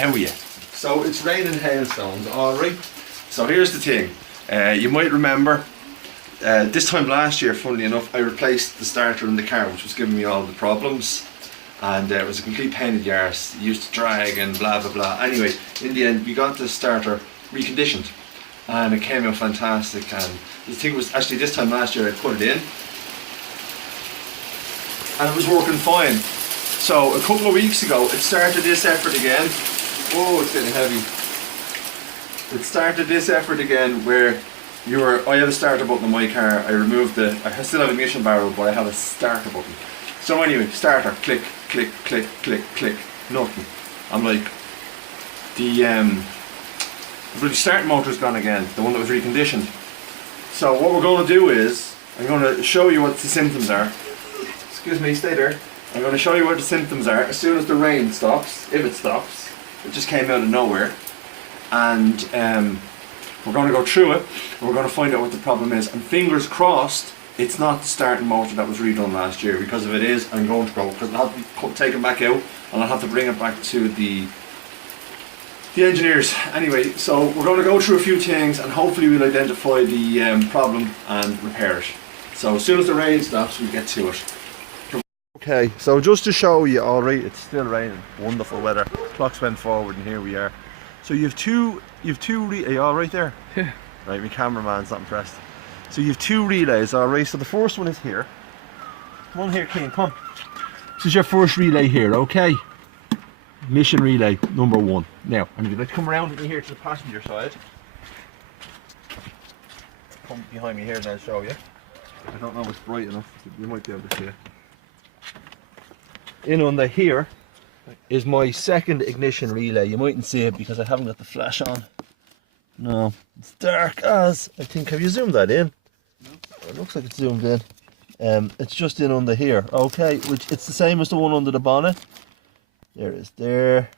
How are you? So it's raining hailstones, alright? So here's the thing. You might remember this time last year, funnily enough, I replaced the starter in the car, which was giving me all the problems. And it was a complete pain in the arse. It used to drag and blah blah blah. Anyway, in the end we got the starter reconditioned and it came out fantastic. And the thing was, actually this time last year I put it in and it was working fine. So a couple of weeks ago it started this effort again. Oh, it's getting heavy. It started this effort again where I have a starter button on my car. I removed I still have an ignition barrel, but I have a starter button. So anyway, starter, click, click, click, click, click, nothing. I'm like, the starting motor's gone again, the one that was reconditioned. So what we're going to do is, I'm going to show you what the symptoms are. Excuse me, stay there. I'm going to show you what the symptoms are as soon as the rain stops, if it stops. It just came out of nowhere. And we're going to go through it, and we're going to find out what the problem is. And fingers crossed, it's not the starting motor that was redone last year, because if it is, I'm going to go, because I'll have to take it back out and I'll have to bring it back to the engineers. Anyway, so we're going to go through a few things and hopefully we'll identify the problem and repair it. So as soon as the rain stops, we'll get to it. Okay, so just to show you, alright, it's still raining, wonderful weather. Clocks went forward and here we are. So you have two are you alright there? Yeah. Right, my cameraman's not impressed. So you have two relays, alright, so the first one is here. Come on here, Keane, come on. This is your first relay here, okay? Mission relay number 1. Now, and if you'd like to come around with me here to the passenger side. Come behind me here and I'll show you. I don't know if it's bright enough, you might be able to see it. In under here is my second ignition relay. You mightn't see it because I haven't got the flash on. No, it's dark as, I think, have you zoomed that in? No. It looks like it's zoomed in. It's just in under here, okay, which it's the same as the one under the bonnet. There it is there.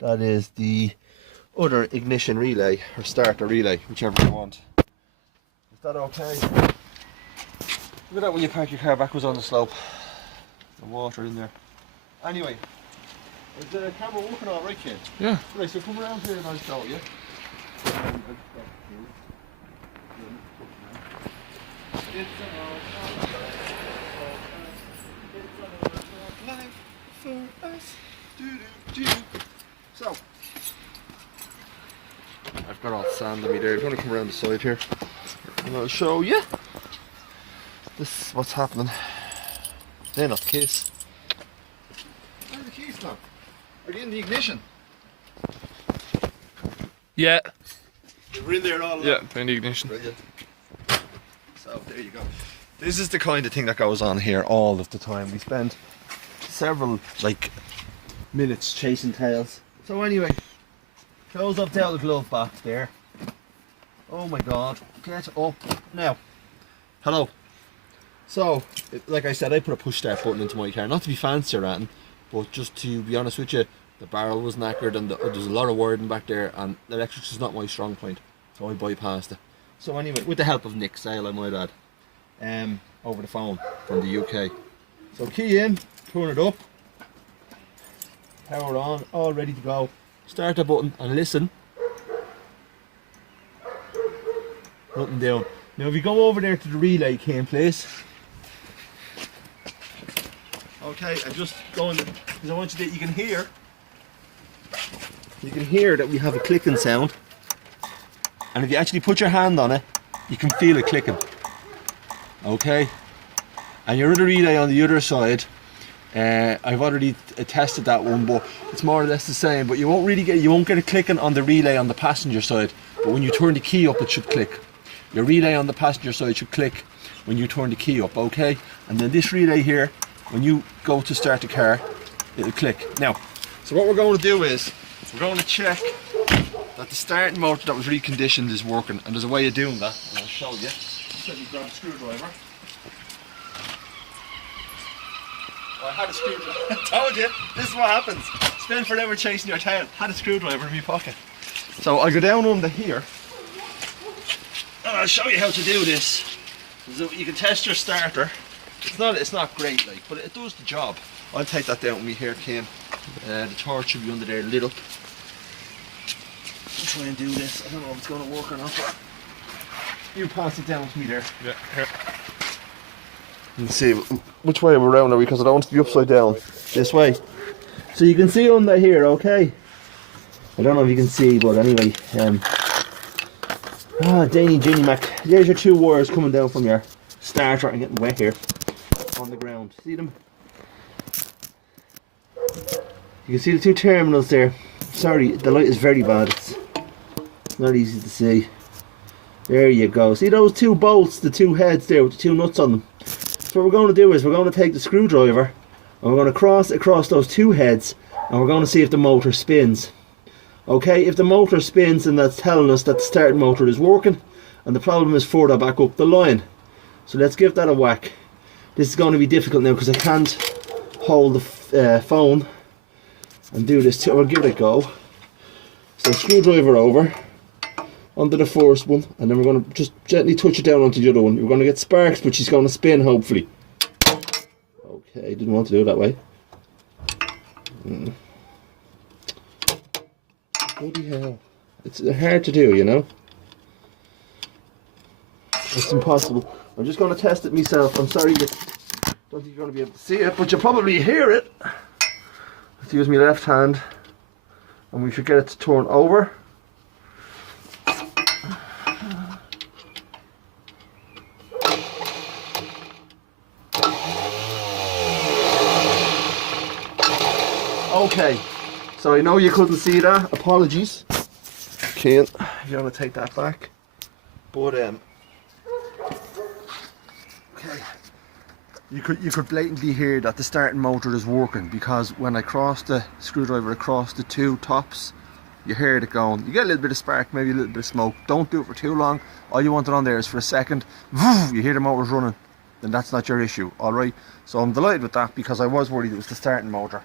That is the other ignition relay, or starter relay, whichever you want. Is that okay? Look at that when you park your car backwards on the slope. The water in there. Anyway, is the camera working alright, kid? Yeah. Right, so come around here and I'll show you. So, I've got all sand on me there. I'm going to come around the side here and I'll show you. This is what's happening. They're not the keys. Where are the keys now? Are they in the ignition? Yeah. They were in there all along? Yeah, they're in the ignition. Brilliant. So there you go. This is the kind of thing that goes on here all of the time. We spend several minutes chasing tails. So anyway, close up the glove box there. Oh my god, get up now. Hello. So, like I said, I put a push start button into my car, not to be fancy or anything, but just to be honest with you, the barrel was knackered and there's a lot of wiring back there, and electrics is not my strong point, so I bypassed it. So anyway, with the help of Nick Sale, I might add, over the phone from the UK. So key in, turn it up, power on, all ready to go. Start the button and listen. Nothing down. Now if you go over there to the relay cane, please. Okay, I'm just going because I want you to, you can hear that we have a clicking sound, and if you actually put your hand on it, you can feel it clicking. Okay, and your other relay on the other side, I've already tested that one, but it's more or less the same, but you won't get a clicking on the relay on the passenger side, but when you turn the key up it should click. Your relay on the passenger side should click when you turn the key up, okay? And then this relay here, when you go to start the car, it'll click. Now, so what we're going to do is, we're going to check that the starting motor that was reconditioned is working, and there's a way of doing that, and I'll show you. Just let me grab a screwdriver. Oh, I had a screwdriver. I told you, this is what happens. Spend forever chasing your tail. Had a screwdriver in my pocket. So I go down under here, and I'll show you how to do this. So you can test your starter. It's not great, but it does the job. I'll take that down with me here, Ken. The torch should be under there lit up. I'll try and do this. I don't know if it's going to work or not. You pass it down with me there. Yeah, here. Let's see, which way we're around are we? Because I don't want to be upside down. This way. So you can see under here, okay? I don't know if you can see, but anyway. Danny Ginny Mac. There's your 2 wires coming down from your starter and getting wet here on the ground. See them? You can see the 2 terminals there. Sorry, the light is very bad. It's not easy to see. There you go. See those 2 bolts, the 2 heads there with the 2 nuts on them? So what we're going to do is we're going to take the screwdriver and we're going to cross across those 2 heads and we're going to see if the motor spins. Okay, if the motor spins, then that's telling us that the starting motor is working and the problem is further back up the line. So let's give that a whack. This is going to be difficult now because I can't hold the phone and do this too. I'll give it a go. So screwdriver over onto the first one and then we're going to just gently touch it down onto the other one. We're going to get sparks, but she's going to spin hopefully. Okay, didn't want to do it that way. Bloody hell. It's hard to do, you know. It's impossible. I'm just going to test it myself. I'm sorry that I don't think you're going to be able to see it, but you'll probably hear it. Let's use my left hand and we should get it to turn over. Okay, so I know you couldn't see that. Apologies. Can't. If you want to take that back. But okay. You could blatantly hear that the starting motor is working because when I cross the screwdriver across the 2 tops, you hear it going. You get a little bit of spark, maybe a little bit of smoke. Don't do it for too long. All you want it on there is for a second. You hear the motor's running. Then that's not your issue. Alright. So I'm delighted with that because I was worried it was the starting motor,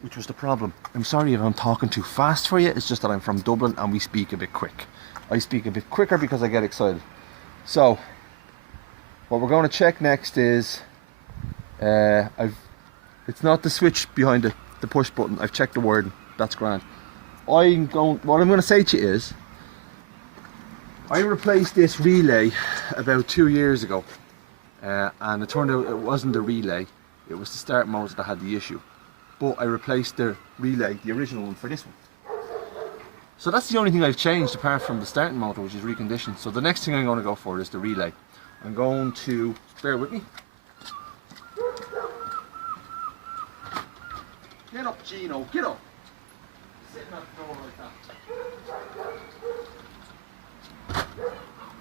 which was the problem. I'm sorry if I'm talking too fast for you. It's just that I'm from Dublin and we speak a bit quick. I speak a bit quicker because I get excited. So what we're going to check next is it's not the switch behind the push button. I've checked the wording. That's grand. What I'm going to say to you is I replaced this relay about 2 years ago and it turned out it wasn't the relay, it was the start motor that had the issue. But I replaced the relay, the original one, for this one. So that's the only thing I've changed apart from the starting motor, which is reconditioned. So the next thing I'm going to go for is the relay. I'm going to, bear with me. Get up, Gino, get up. Sitting at the door like that.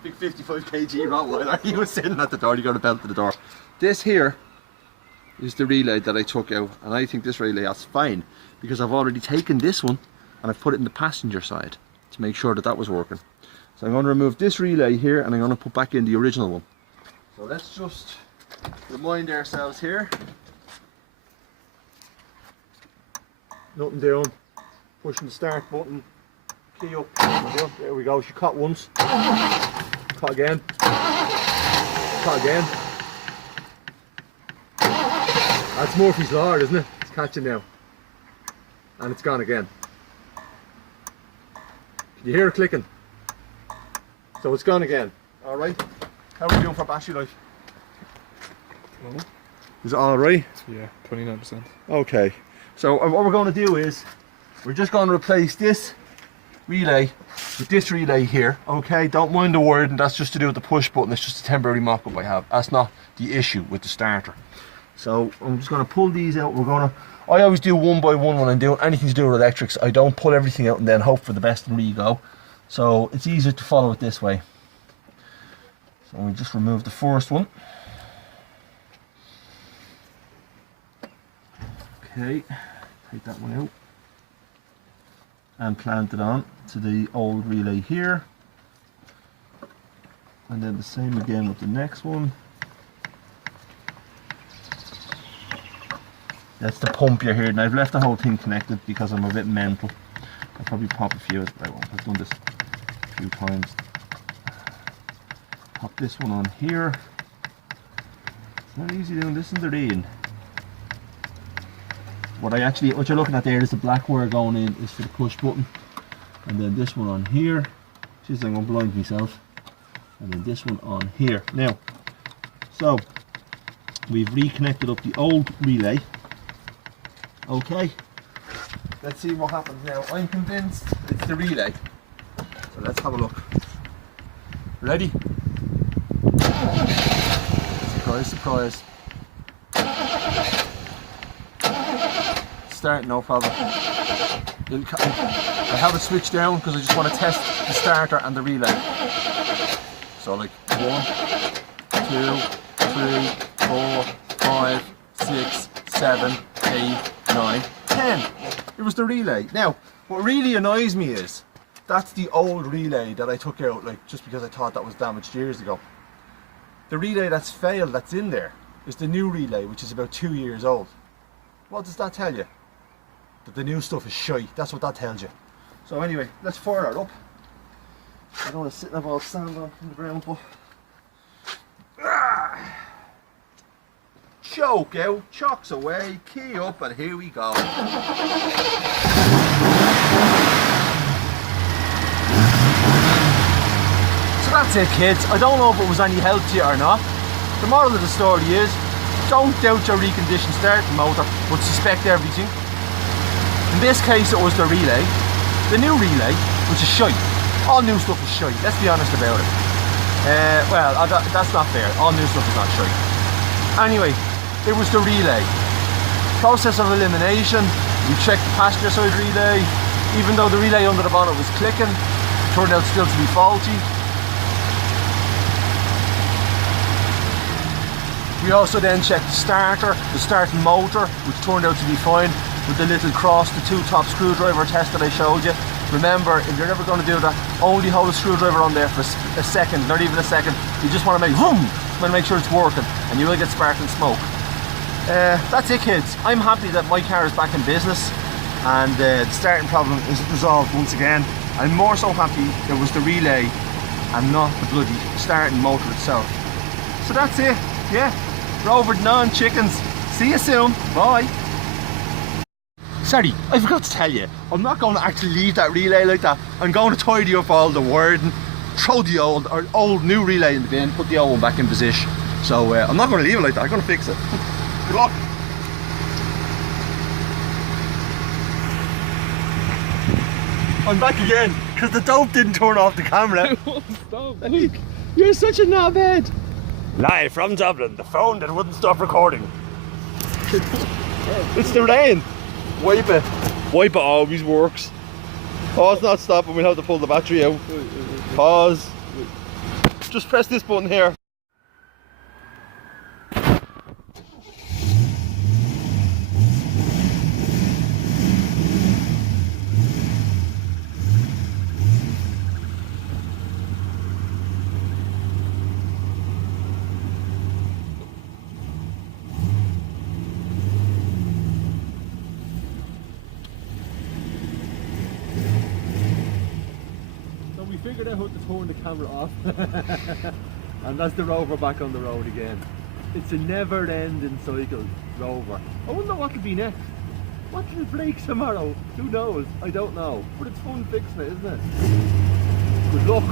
Big 55 kg Rottweiler, he was sitting at the door, you got a belt to the door. This here is the relay that I took out, and I think this relay is fine because I've already taken this one and I've put it in the passenger side to make sure that that was working. So I'm going to remove this relay here and I'm going to put back in the original one. So let's just remind ourselves here. Nothing down. Pushing the start button. Key up. There we go. She caught once. Caught again. Caught again. That's Murphy's Law, isn't it? It's catching now. And it's gone again. Can you hear it clicking? So it's gone again. Alright. How are we doing for battery life? Oh. Is it alright? Yeah, 29%. Okay. So what we're going to do is we're just going to replace this relay with this relay here. Okay, don't mind the word, and that's just to do with the push button. It's just a temporary mock-up I have. That's not the issue with the starter. So I'm just going to pull these out. I always do one by one when I'm doing anything to do with electrics. I don't pull everything out and then hope for the best and re-go. So it's easier to follow it this way. So we just remove the first one. Okay, take that one out and plant it on to the old relay here, and then the same again with the next one. That's the pump you're hearing. I've left the whole thing connected because I'm a bit mental. I'll probably pop a fuse, but I won't. I've done this a few times. Pop this one on here. It's not easy doing this in the rain. what you're looking at there is the black wire going in is for the push button, and then this one on here. Jeez, I'm going to blind myself. And then this one on here. Now, so we've reconnected up the old relay. Okay, let's see what happens now. I'm convinced it's the relay. So let's have a look. Ready? Surprise, surprise. Start, no problem. I have it switched down because I just want to test the starter and the relay. So like 1, 2, 3, 4, 5, 6, 7, 8, 9, 10. It was the relay. Now, what really annoys me is that's the old relay that I took out, like just because I thought that was damaged years ago. The relay that's failed, that's in there, is the new relay, which is about 2 years old. What does that tell you? That the new stuff is shite. That's what that tells you. So anyway, let's fire it up. I don't want to sit there all sand on the ground, but choke out, chocks away, key up, and here we go. So that's it, kids. I don't know if it was any help to you or not. The moral of the story is, don't doubt your reconditioned starting motor, but suspect everything. In this case, it was the relay. The new relay, which is shite. All new stuff is shite, let's be honest about it. That's not fair. All new stuff is not shite. Anyway, it was the relay. Process of elimination. We checked the passenger side relay. Even though the relay under the bonnet was clicking, it turned out still to be faulty. We also then checked the starter, the starting motor, which turned out to be fine with the little cross, the 2-top screwdriver test that I showed you. Remember, if you're ever going to do that, only hold a screwdriver on there for a second, not even a second. You just want to make vroom, want to make sure it's working, and you will get sparkling smoke. That's it, kids. I'm happy that my car is back in business, and the starting problem is resolved once again. I'm more so happy it was the relay and not the bloody starting motor itself. So that's it. Yeah, Rover non-chickens. See you soon. Bye. Sorry, I forgot to tell you, I'm not going to actually leave that relay like that. I'm going to tidy up all the wording, throw the old new relay in the bin, put the old one back in position. So I'm not going to leave it like that, I'm going to fix it. Good luck. I'm back again, because the dope didn't turn off the camera. Stop. Look, you're such a knobhead. Live from Dublin, the phone that wouldn't stop recording. It's the rain. Wipe it. Wipe it always works. Oh, it's not stopping, we'll have to pull the battery out. Pause. Just press this button here. We figured out how to turn the camera off and that's the Rover back on the road again. It's a never-ending cycle, Rover. I wonder what will be next. What will break tomorrow? Who knows? I don't know. But it's fun fixing it, isn't it? Good luck.